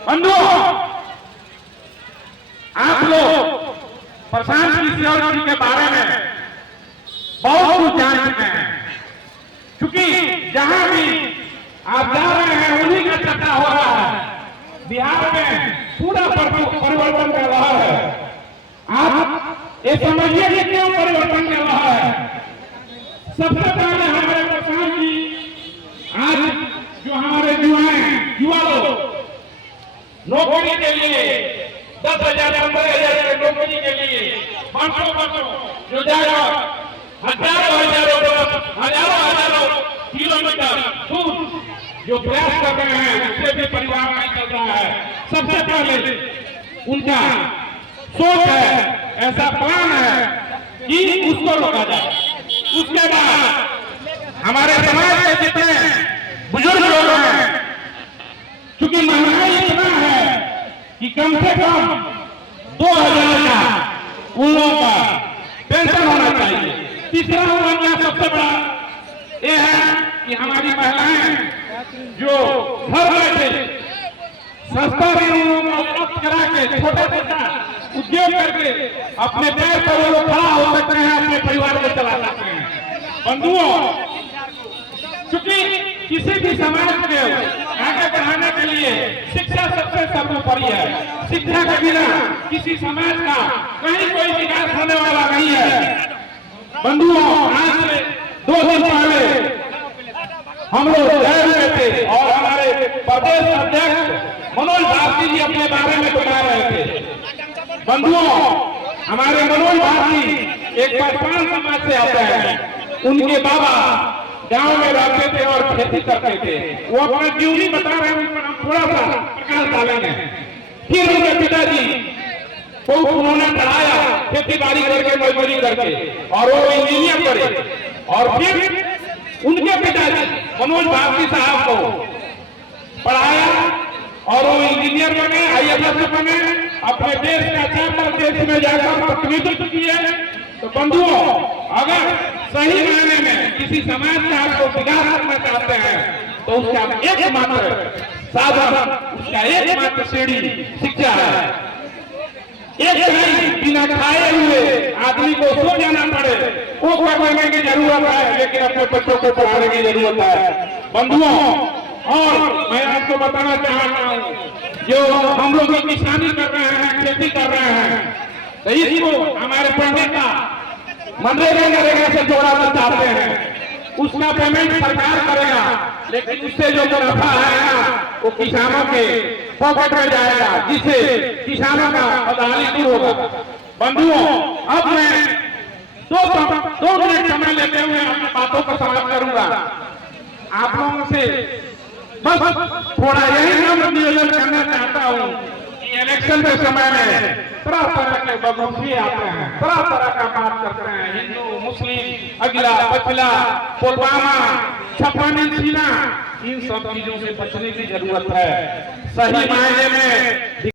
बंधुओं, आप लोग प्रशांत किशोर जी के बारे में बहुत कुछ जान चुके हैं, क्योंकि जहां भी आप जा रहे हैं उन्हीं का चर्चा हो रहा है। बिहार में पूरा परिवर्तन कर रहा है। आप ये समझिए कि क्यों परिवर्तन कर रहा है। सबसे पहले हमारे प्रशांत जी, आज जो हमारे युवा लोग नौकरी के लिए 10,000 15,000 की नौकरी के लिए बरसों जो जाएगा हजारों किलोमीटर दूर जो प्रयास कर रहे हैं, उससे भी परिवार नहीं चल रहा है। सबसे पहले उनका सोच है, ऐसा प्लान है कि उसको रोका जाए। उसके बाद हमारे समाज के जितने बुजुर्ग लोग हैं, क्योंकि महंगाई इतना है कि कम से कम 2,000 का उन लोगों का पेंशन होना चाहिए। तीसरा उनका सबसे बड़ा ये है कि हमारी महिलाएं जो घर बैठे सस्ता भी उन लोगों को उपलब्ध करा के छोटा छोटा उद्योग करके अपने पैर पर वो खड़ा हो सकते हैं, अपने परिवार को चला सकते हैं। बंधुओं, क्योंकि किसी भी समाज के आगे बढ़ाने के लिए शिक्षा सबसे सर्वोपरि है। शिक्षा के बिना किसी समाज का कहीं कोई विकास होने वाला नहीं है। बंधुओं, आज से 2 दिन पहले हम लोग जय में थे और हमारे प्रदेश अध्यक्ष मनोज भारती जी अपने बारे में बता रहे थे। बंधुओं, हमारे मनोज भारती एक पासवान समाज से आते हैं। उनके बाबा गांव में रहते थे और खेती करते थे। वो अपना जीवनी बता रहे हैं, उन पर हम थोड़ा सा प्रकाश डालेंगे। फिर उनके पिताजी को उन्होंने पढ़ाया खेती बाड़ी करके, मजदूरी करके, और वो इंजीनियर बने। और फिर उनके पिताजी मनोज भारती साहब को पढ़ाया और वो इंजीनियर बने, IAS बने, अपने देश का 4 देश में जाकर प्रतिनिधित्व किए। तो बंधुओं, अगर सही मायने में किसी समाज का आपको विकास करना चाहते हैं तो उसका एकमात्र साधन, उसका एकमात्र सीढ़ी शिक्षा है। एक नहीं, बिना खाए हुए आदमी को सो जाना पड़े वो करने की जरूरत है, लेकिन अपने बच्चों को पढ़ाने की जरूरत है। बंधुओं, और मैं आपको बताना चाहता हूँ, जो हम लोग किसानी कर रहे हैं, खेती कर रहे हैं, तो इसको हमारे पढ़ने का मनरेगा से जोड़ना चाहते हैं। उसका पेमेंट सरकार करेगा, लेकिन उससे जो मुनाफा आएगा वो किसानों के पॉकेट में जाएगा, जिससे किसानों का बदहाली दूर होगा। बंधुओं, अब मैं 2 मिनट समय लेते हुए अपनी बातों को समाप्त करूंगा। आप लोगों से बस थोड़ा यही नाम निवेदन करना चाहता हूँ कि इलेक्शन के समय में तरह तरह के बदमुखी आते हैं, तरह तरह का बात करते हैं, हिंदू मुस्लिम, अगला पछला, पुलवामा, छप्पन सीना, इन सब चीजों से बचने की जरूरत है। सही मायने में